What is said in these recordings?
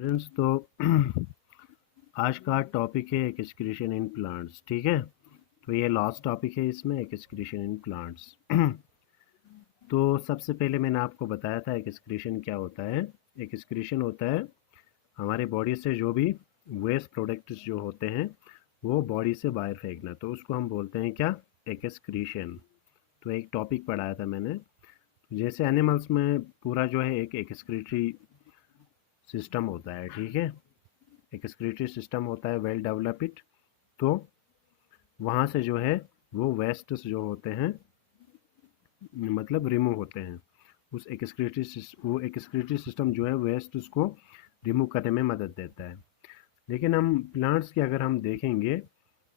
Students तो आज का टॉपिक है एक्सक्रीशन इन प्लांट्स। ठीक है, तो ये लास्ट टॉपिक है इसमें, एक्सक्रीशन इन प्लांट्स। तो सबसे पहले मैंने आपको बताया था एक्सक्रीशन क्या होता है। एक्सक्रीशन होता है हमारे बॉडी से जो भी वेस्ट प्रोडक्ट्स जो होते हैं वो बॉडी से बाहर फेंकना, तो उसको हम बोलते हैं क्या, एक्सक्रीशन। तो एक टॉपिक पढ़ाया था मैंने, जैसे एनिमल्स में पूरा जो है एक एक्सक्रीटरी सिस्टम होता है। ठीक है, एक्सक्रीटरी सिस्टम होता है वेल डेवलप्ड। तो वहाँ से जो है वो वेस्ट्स जो होते हैं मतलब रिमूव होते हैं। उस एक्सक्रीटरी सिस्टम जो है वेस्ट उसको रिमूव करने में मदद देता है। लेकिन हम प्लांट्स की अगर हम देखेंगे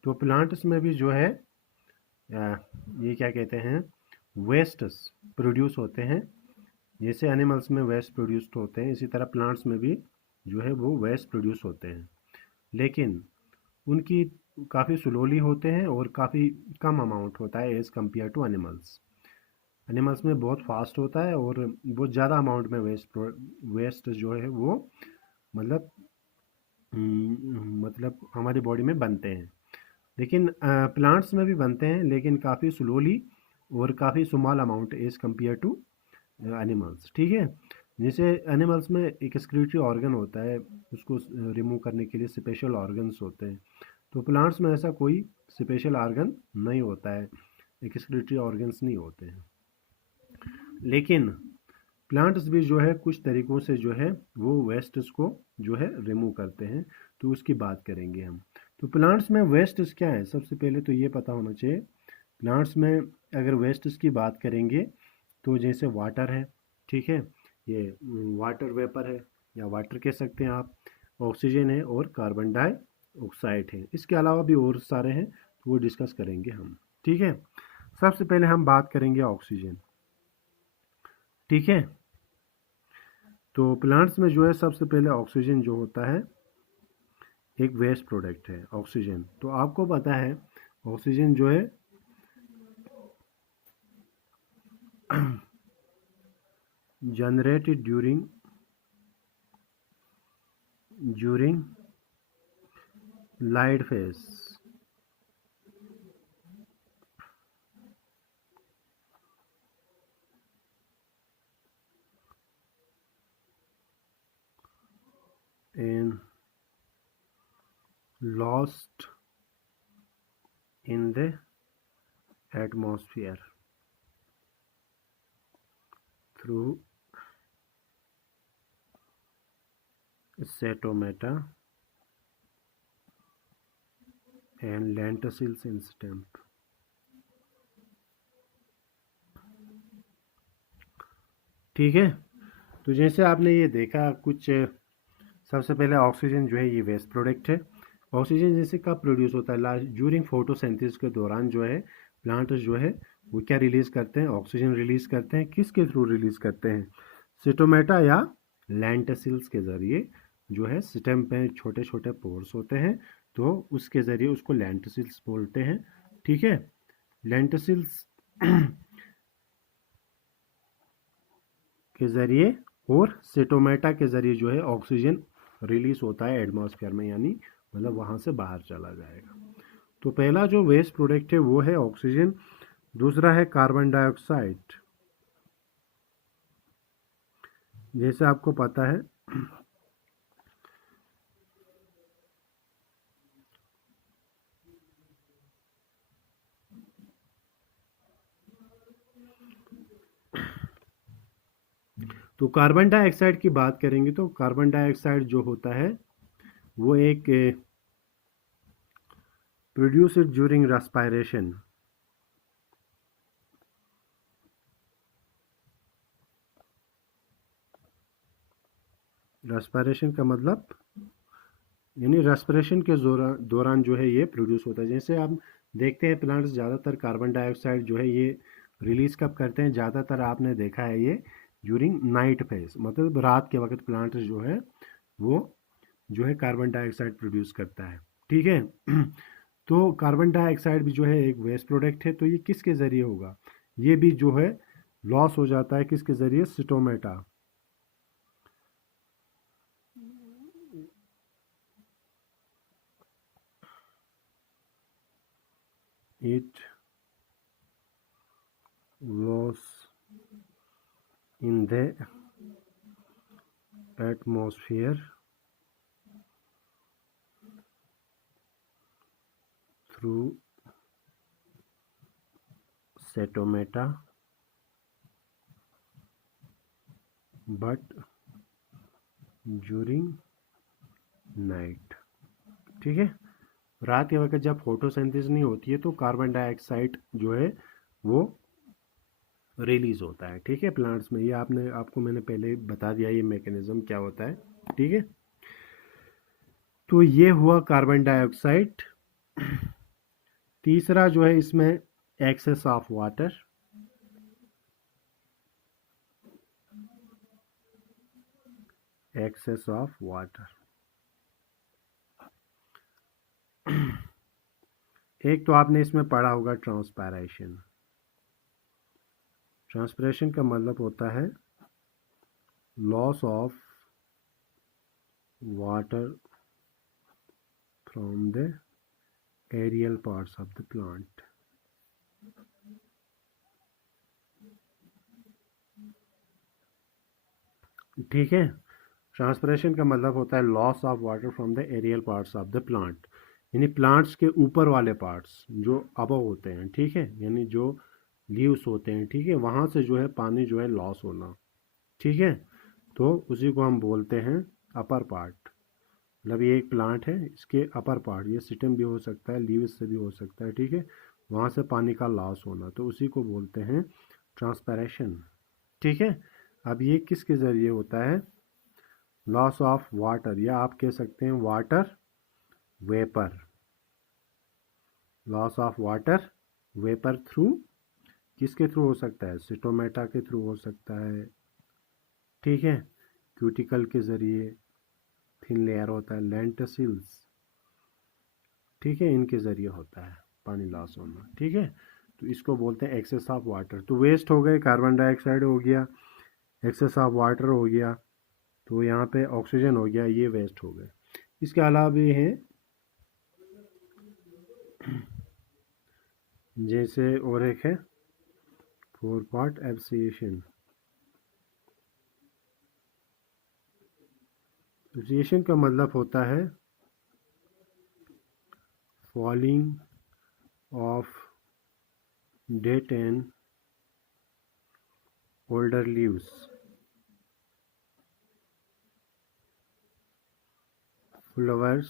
तो प्लांट्स में भी जो है ये क्या कहते हैं, वेस्ट्स प्रोड्यूस होते हैं। जैसे एनिमल्स में वेस्ट प्रोड्यूस्ड होते हैं, इसी तरह प्लांट्स में भी जो है वो वेस्ट प्रोड्यूस होते हैं, लेकिन उनकी काफ़ी स्लोली होते हैं और काफ़ी कम अमाउंट होता है as compare to animals. Animals में बहुत फास्ट होता है और बहुत ज़्यादा अमाउंट में वेस्ट जो है वो मतलब हमारी बॉडी में बनते हैं। लेकिन प्लांट्स में भी बनते हैं, लेकिन काफ़ी स्लोली और काफ़ी small amount as compare to animals. ठीक है, जैसे एनिमल्स में एक एक्सक्रीटरी ऑर्गन होता है, उसको रिमूव करने के लिए स्पेशल ऑर्गन्स होते हैं। तो प्लांट्स में ऐसा कोई स्पेशल ऑर्गन नहीं होता है, एक्सक्रीटरी ऑर्गन्स नहीं होते हैं। लेकिन प्लांट्स भी जो है कुछ तरीक़ों से जो है वो वेस्ट्स को जो है रिमूव करते हैं, तो उसकी बात करेंगे हम। तो प्लांट्स में वेस्ट्स क्या है, सबसे पहले तो ये पता होना चाहिए। प्लांट्स में अगर वेस्ट्स की बात करेंगे तो जैसे वाटर है, ठीक है, ये वाटर वेपर है या वाटर कह सकते हैं आप, ऑक्सीजन है और कार्बन डाइऑक्साइड है। इसके अलावा भी और सारे हैं, तो वो डिस्कस करेंगे हम। ठीक है, सबसे पहले हम बात करेंगे ऑक्सीजन। ठीक है, तो प्लांट्स में जो है सबसे पहले ऑक्सीजन जो होता है एक वेस्ट प्रोडक्ट है ऑक्सीजन। तो आपको पता है ऑक्सीजन जो है generated during light phase and lost in the atmosphere through stomata and lenticels in stem। ठीक है, तो जैसे आपने ये देखा कुछ, सबसे पहले ऑक्सीजन जो है ये वेस्ट प्रोडक्ट है। ऑक्सीजन जैसे कब प्रोड्यूस होता है, ड्यूरिंग फोटोसिंथेसिस के दौरान जो है प्लांट जो है वो क्या रिलीज करते हैं, ऑक्सीजन रिलीज करते हैं। किसके थ्रू रिलीज करते हैं, स्टोमेटा या लेंटिसिल्स के ज़रिए। जो है स्टेम पे छोटे छोटे पोर्स होते हैं, तो उसके ज़रिए उसको लेंटिसिल्स बोलते हैं। ठीक है, लेंटिसिल्स के ज़रिए और स्टोमेटा के ज़रिए जो है ऑक्सीजन रिलीज होता है एटमॉस्फेयर में, यानी मतलब वहाँ से बाहर चला जाएगा। तो पहला जो वेस्ट प्रोडक्ट है वो है ऑक्सीजन। दूसरा है कार्बन डाइऑक्साइड। जैसे आपको पता है तो कार्बन डाइऑक्साइड की बात करेंगे तो कार्बन डाइऑक्साइड जो होता है वो एक प्रोड्यूस्ड ड्यूरिंग रेस्पिरेशन। रेस्पिरेशन का मतलब यानी रेस्पिरेशन के दौरान जो है ये प्रोड्यूस होता है। जैसे आप देखते हैं प्लांट्स ज़्यादातर कार्बन डाइऑक्साइड जो है ये रिलीज़ कब करते हैं, ज़्यादातर आपने देखा है ये ड्यूरिंग नाइट फेज, मतलब रात के वक्त प्लांट्स जो है वो जो है कार्बन डाइऑक्साइड प्रोड्यूस करता है। ठीक है, तो कार्बन डाइऑक्साइड भी जो है एक वेस्ट प्रोडक्ट है। तो ये किसके ज़रिए होगा, ये भी जो है लॉस हो जाता है किसके ज़रिए, stomata. it was in the atmosphere through stomata but during night। ठीक है, रात के वक्त जब फोटोसिंथेसिस नहीं होती है तो कार्बन डाइऑक्साइड जो है वो रिलीज होता है। ठीक है, प्लांट्स में। ये आपको मैंने पहले बता दिया ये मैकेनिज्म क्या होता है। ठीक है, तो ये हुआ कार्बन डाइऑक्साइड। तीसरा जो है इसमें excess of water. Excess of water. एक तो आपने इसमें पढ़ा होगा ट्रांसपायरेशन। ट्रांसपायरेशन का मतलब होता है loss of water from the aerial parts of the plant. ठीक है, ट्रांसपायरेशन का मतलब होता है loss of water from the aerial parts of the plant, यानी प्लांट्स के ऊपर वाले पार्ट्स जो अबव होते हैं। ठीक है, यानी जो लीव्स होते हैं। ठीक है, वहाँ से जो है पानी जो है लॉस होना। ठीक है, तो उसी को हम बोलते हैं अपर पार्ट। मतलब ये एक प्लांट है, इसके अपर पार्ट, ये स्टेम भी हो सकता है, लीव्स से भी हो सकता है। ठीक है, वहाँ से पानी का लॉस होना, तो उसी को बोलते हैं ट्रांसपायरेशन। ठीक है, अब ये किसके ज़रिए होता है? लॉस ऑफ वाटर, या आप कह सकते हैं water vapour. Loss of water vapour through, किसके थ्रू हो सकता है? स्टोमेटा के थ्रू हो सकता है। ठीक है, क्यूटिकल के ज़रिए, थिन लेयर होता है, लेंटिसिल्स। ठीक है, इनके ज़रिए होता है पानी लॉस होना। ठीक है, तो इसको बोलते हैं एक्सेस ऑफ वाटर। तो वेस्ट हो गए, कार्बन डाइऑक्साइड हो गया, एक्सेस ऑफ वाटर हो गया, तो यहाँ पे ऑक्सीजन हो गया, ये वेस्ट हो गए। इसके अलावा भी हैं जैसे, और एक है 4 पार्ट एब्सिएशन। एब्सिएशन का मतलब होता है falling of dead and older leaves, flowers,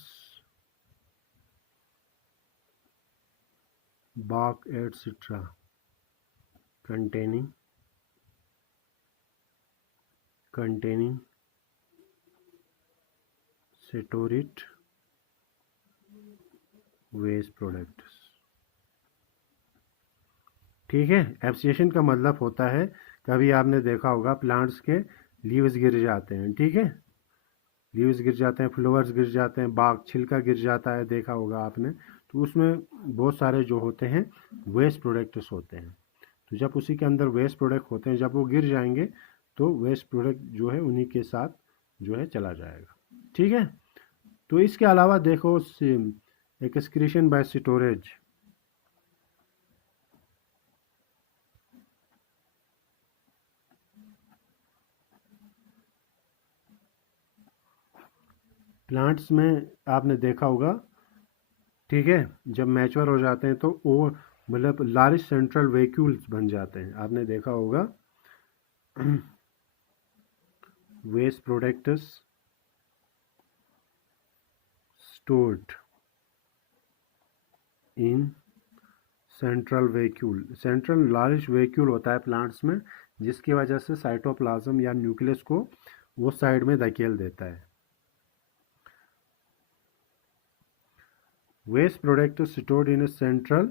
bark, etc. containing steroid waste products। ठीक है, एब्सिएशन का मतलब होता है, कभी आपने देखा होगा प्लांट्स के लीव्स गिर जाते हैं। ठीक है, लीव्स गिर जाते हैं, फ्लावर्स गिर जाते हैं, बाग छिलका गिर जाता है, देखा होगा आपने। तो उसमें बहुत सारे जो होते हैं वेस्ट प्रोडक्ट्स होते हैं। तो जब उसी के अंदर वेस्ट प्रोडक्ट होते हैं, जब वो गिर जाएंगे तो वेस्ट प्रोडक्ट जो है उन्हीं के साथ जो है चला जाएगा। ठीक है, तो इसके अलावा देखो एक्सक्रीशन बाय स्टोरेज। प्लांट्स में आपने देखा होगा, ठीक है, जब मैच्योर हो जाते हैं तो वो मतलब लार्ज सेंट्रल वैक्यूल्स बन जाते हैं। आपने देखा होगा waste products stored in central vacuole. Central large vacuole होता है प्लांट्स में, जिसकी वजह से साइटोप्लाज्म या न्यूक्लियस को वो साइड में धकेल देता है। Waste product stored in a central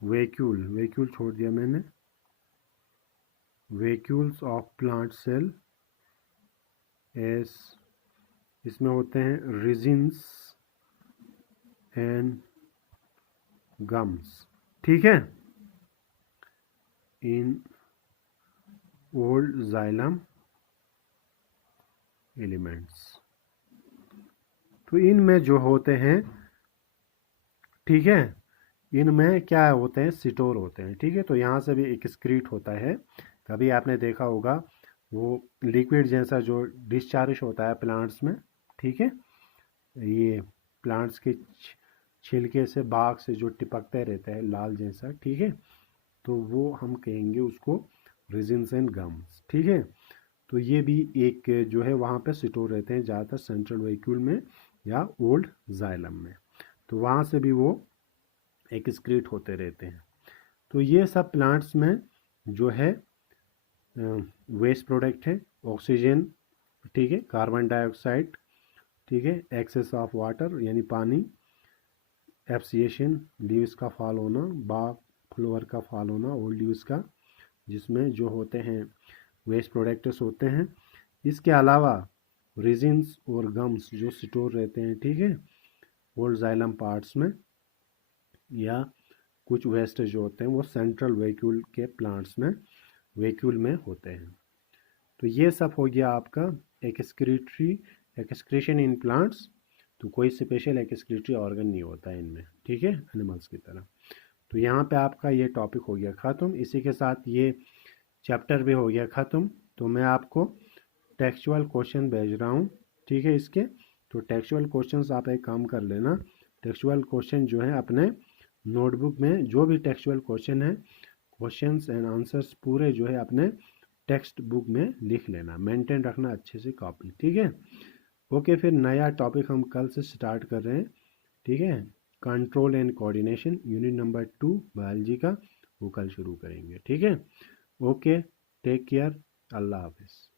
vacuole, vacuole छोड़ दिया मैंने, vacuoles of plant cells, इसमें होते हैं रिजिन्स एंड गम्स। ठीक है, इन ओल्ड जाइलम एलिमेंट्स। तो इनमें जो होते हैं, ठीक है, इनमें क्या होते हैं, सिटोर होते हैं, ठीक है। तो यहाँ से भी एक्सक्रीट होता है। कभी आपने देखा होगा वो लिक्विड जैसा जो डिस्चार्ज होता है प्लांट्स में, ठीक है। ये प्लांट्स के छिलके से, बाग से जो टिपकते रहते हैं लाल जैसा, ठीक है। तो वो हम कहेंगे उसको रेजिन्स एंड गम्स, ठीक है। तो ये भी एक जो है वहाँ पे स्टोर रहते हैं ज़्यादातर सेंट्रल वेहिक्यूल में या ओल्ड जाइलम में। तो वहाँ से भी वो एक्सक्रीट होते रहते हैं। तो ये सब प्लांट्स में जो है वेस्ट प्रोडक्ट है, ऑक्सीजन, ठीक है, कार्बन डाइऑक्साइड, ठीक है, एक्सेस ऑफ वाटर यानी पानी, एप्सिएशन, लीव्स का फॉल होना, बाग फ्लोवर का फॉल होना, ओल्ड लीव्स का, जिसमें जो होते हैं वेस्ट प्रोडक्ट्स होते हैं। इसके अलावा रेजिन्स और गम्स जो स्टोर रहते हैं, ठीक है, ओल्ड जाइलम पार्ट्स में, या कुछ वेस्ट जो होते हैं वो सेंट्रल वेहिक्यूल के प्लांट्स में, वेहिक्यूल में होते हैं। तो ये सब हो गया आपका एक्सक्रीटरी एक्सक्रीशन इन प्लांट्स। तो कोई स्पेशल एक्सक्रीटरी ऑर्गन नहीं होता है इनमें, ठीक है, एनिमल्स की तरह। तो यहाँ पे आपका ये टॉपिक हो गया ख़त्म। इसी के साथ ये चैप्टर भी हो गया ख़त्म। तो मैं आपको टेक्सचुअल क्वेश्चन भेज रहा हूँ, ठीक है, इसके। तो टेक्सचुअल क्वेश्चंस आप एक काम कर लेना, टेक्सचुअल क्वेश्चन जो है अपने नोटबुक में जो भी टेक्सचुअल क्वेश्चन है, क्वेश्चंस एंड आंसर्स पूरे जो है अपने टेक्स्ट बुक में लिख लेना, मेंटेन रखना अच्छे से कॉपी, ठीक है। ओके, फिर नया टॉपिक हम कल से स्टार्ट कर रहे हैं, ठीक है। Control and coordination unit number 2 biology का, वो कल शुरू करेंगे, ठीक है। ओके, टेक केयर, अल्लाह हाफिज़।